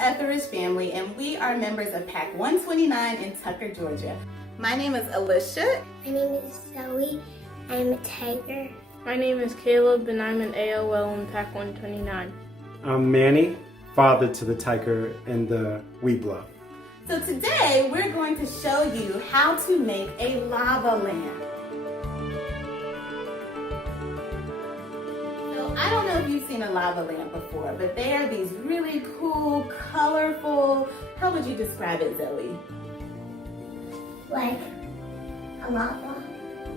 Etheredge family, and we are members of Pack 129 in Tucker, Georgia. My name is Alicia. My name is Zoe. I'm a tiger. My name is Caleb, and I'm an AOL in Pack 129. I'm Manny, father to the tiger and the wee bluff. So today we're going to show you how to make a lava lamp. So I don't know if you've seen a lava lamp before, but they are these really cool, colorful, how would you describe it, Zoe? Like a lava.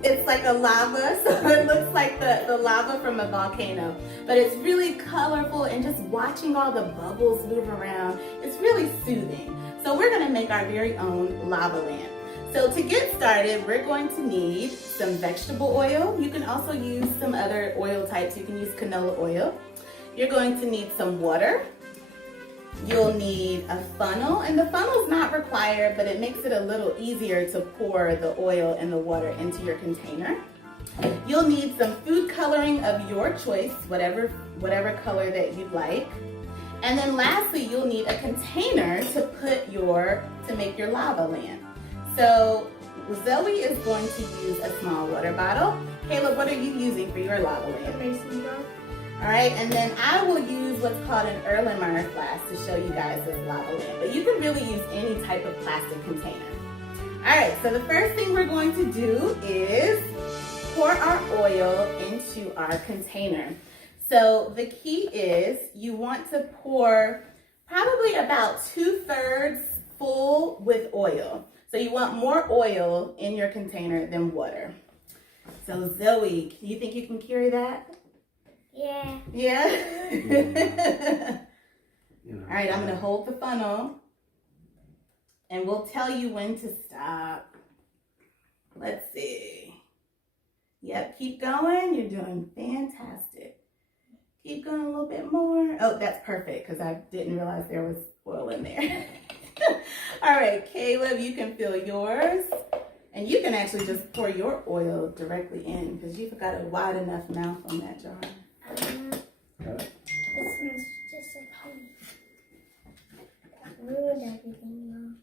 It's like a lava, so it looks like the lava from a volcano. But it's really colorful, and just watching all the bubbles move around, it's really soothing. So we're gonna make our very own lava lamp. So to get started, we're going to need some vegetable oil. You can also use some other oil types. You can use canola oil. You're going to need some water. You'll need a funnel, and the funnel's not required, but it makes it a little easier to pour the oil and the water into your container. You'll need some food coloring of your choice, whatever color that you'd like. And then lastly, you'll need a container to make your lava lamp. So Zoe is going to use a small water bottle. Caleb, what are you using for your lava lamp? A mason jar. All right, and then I will use what's called an Erlenmeyer flask to show you guys this lava lamp, but you can really use any type of plastic container. All right, so the first thing we're going to do is pour our oil into our container. So the key is you want to pour probably about 2/3 full with oil. So you want more oil in your container than water. So Zoe, you think you can carry that? Yeah. Yeah? All right, I'm gonna hold the funnel and we'll tell you when to stop. Let's see. Yep, keep going. You're doing fantastic. Keep going a little bit more. Oh, that's perfect because I didn't realize there was oil in there. All right, Caleb, you can fill yours. And you can actually just pour your oil directly in because you've got a wide enough mouth on that jar. This one's just like honey. Ruined everything though.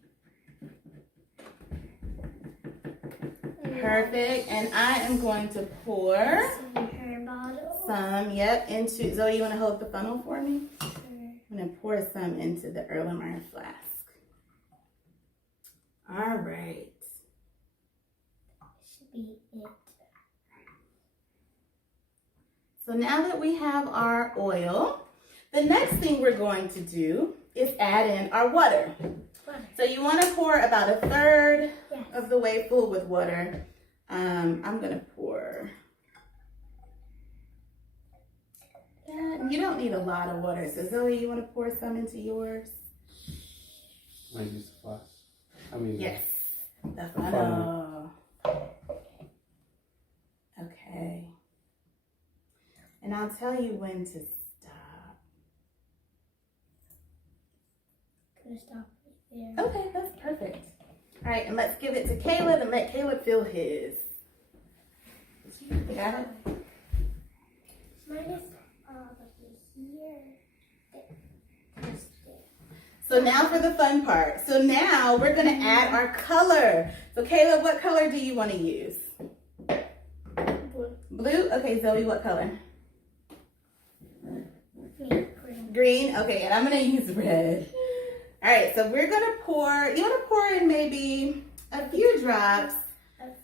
Perfect. And I am going to pour Her bottle. some, into, Zoe, you want to hold the funnel for me? Sure. I'm going to pour some into the Erlenmeyer flask. All right. Should be it. So now that we have our oil, the next thing we're going to do is add in our water. So you want to pour about 1/3 of the way full with water. I'm going to pour. You don't need a lot of water. So Zoe, you want to pour some into yours? I use the flask. Yes, the funnel. Okay. And I'll tell you when to stop. Gonna stop right there. Okay, that's perfect. All right, and let's give it to Caleb and let Caleb fill his. You got it? Mine is here. So now for the fun part. So now we're gonna add our color. So Caleb, what color do you want to use? Blue. Blue? Okay, Zoe, what color? Green. Green? Okay, and I'm gonna use red. All right, so we're gonna pour, you wanna pour in maybe a few drops.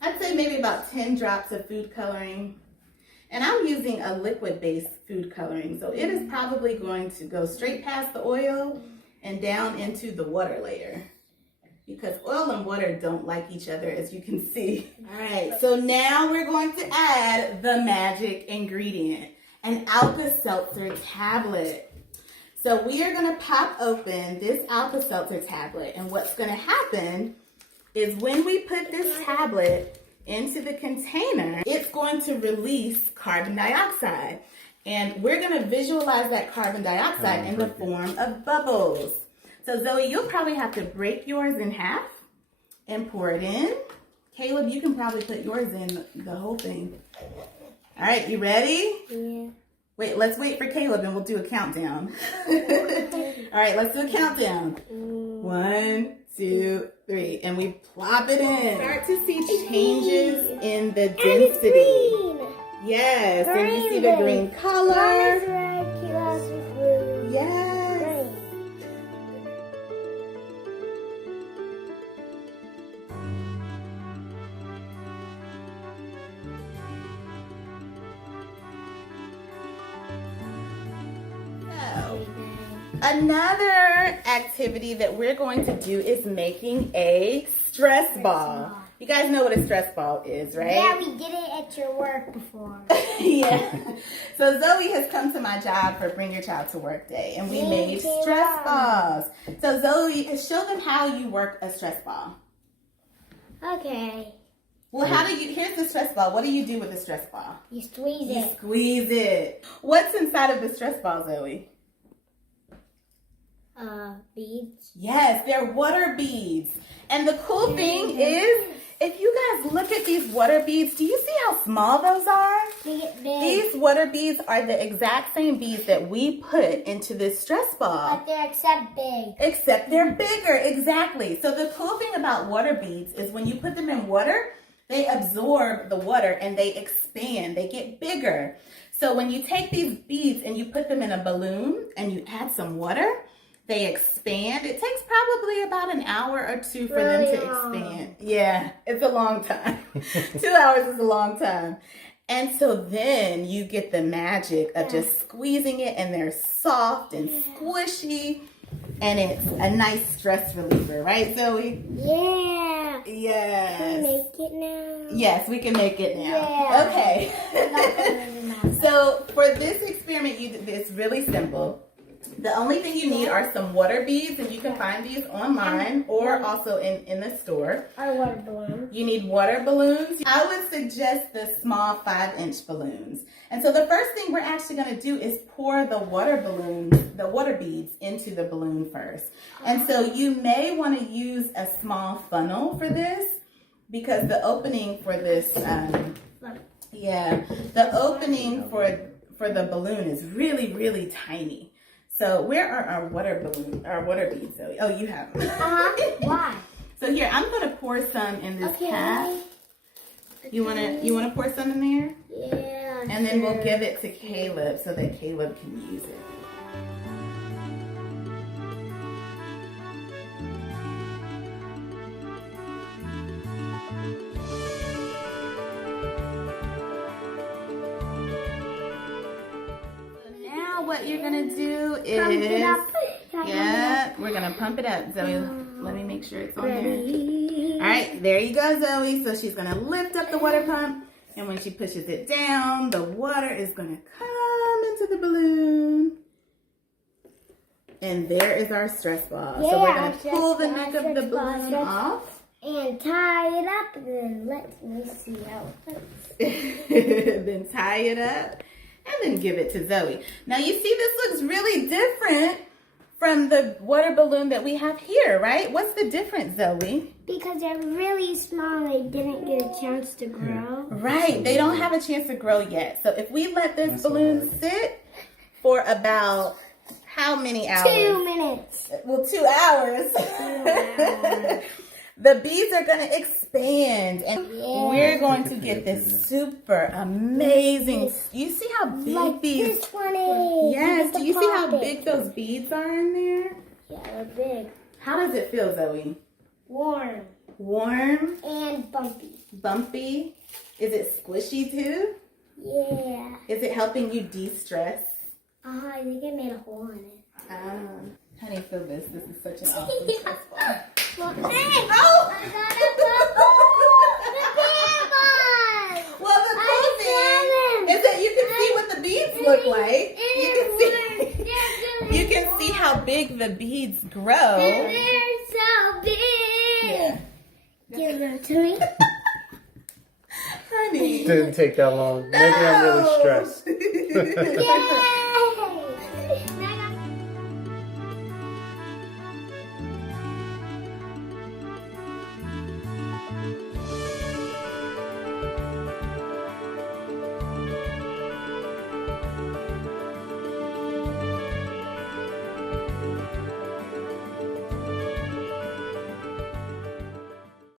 I'd say maybe about 10 drops of food coloring. And I'm using a liquid-based food coloring, so it is probably going to go straight past the oil and down into the water layer because oil and water don't like each other, as you can see. All right, so now we're going to add the magic ingredient, an Alka-Seltzer tablet. So we are gonna pop open this Alka-Seltzer tablet, and what's gonna happen is when we put this tablet into the container, it's going to release carbon dioxide. And we're gonna visualize that carbon dioxide in the form of bubbles. So Zoe, you'll probably have to break yours in half and pour it in. Caleb, you can probably put yours in the whole thing. All right, you ready? Yeah. Wait, let's wait for Caleb and we'll do a countdown. All right, let's do a countdown. 1, 2, 3, and we plop it in. Start to see changes in the density. Yes, and you see the green color. Yes. Another activity that we're going to do is making a stress ball. You guys know what a stress ball is, right? Yeah, we did it at your work before. Yeah. So Zoe has come to my job for Bring Your Child to Work Day, and we made stress balls. So Zoe, show them how you work a stress ball. Okay. Well, here's the stress ball. What do you do with the stress ball? You squeeze You it. squeeze it. What's inside of the stress ball, Zoe? Beads. Yes, they're water beads. And the cool thing is, if you guys look at these water beads, do you see how small those are? They get big. These water beads are the exact same beads that we put into this stress ball. But they're except big. Except they're bigger, exactly. So the cool thing about water beads is when you put them in water, they absorb the water and they expand, they get bigger. So when you take these beads and you put them in a balloon and you add some water, they expand. It takes probably about an hour or 2 for them to expand. Yeah, it's a long time. 2 hours is a long time. And so then you get the magic of just squeezing it, and they're soft and squishy, and it's a nice stress reliever, right, Zoe? Yeah. Yes. Can we make it now? Yes, we can make it now. Yeah. Okay. So for this experiment, it's really simple. The only thing you need are some water beads, and you can find these online or also in the store. Our water balloon. You need water balloons. I would suggest the small 5-inch balloons. And so the first thing we're actually going to do is pour the water beads into the balloon first. And so you may want to use a small funnel for this, because the opening for this, the opening for the balloon is really, really tiny. So where are our water beads, Zoe? Oh, you have them. Why? So here, I'm gonna pour some in this cap. You wanna pour some in there? Yeah. And then we'll give it to Caleb so that Caleb can use it. What you're gonna do is Pump it up. we're gonna pump it up. Zoe, let me make sure it's on there. Ready? All right, there you go, Zoe. So she's gonna lift up the water pump, and when she pushes it down, the water is gonna come into the balloon. And there is our stress ball. So we're gonna pull the neck of the balloon off. And tie it up, and then let me see how it looks. Then tie it up. And then give it to Zoe. Now you see this looks really different from the water balloon that we have here, right? What's the difference, Zoe? Because they're really small, they didn't get a chance to grow. Right, they don't have a chance to grow yet. So if we let this balloon sit for about how many hours? 2 minutes. Well, 2 hours. The beads are going to expand, and we're going to get this super amazing. You see how big Like these? this one is. Yes. Do you see how Pop it. big those beads are in there? Yeah, they're big. How does it feel, Zoe? Warm. Warm? And bumpy. Bumpy? Is it squishy too? Yeah. Is it helping you de-stress? I think I made a hole in it. Honey, feel this. This is such an awesome stress ball. Well, hey! Oh! I got a bubble! Well, the cool thing is that you can see what the beads look like. You can see how big the beads grow. They're so big! Yeah. Give them to me. Honey. Didn't take that long. Maybe I'm really stressed. Yay!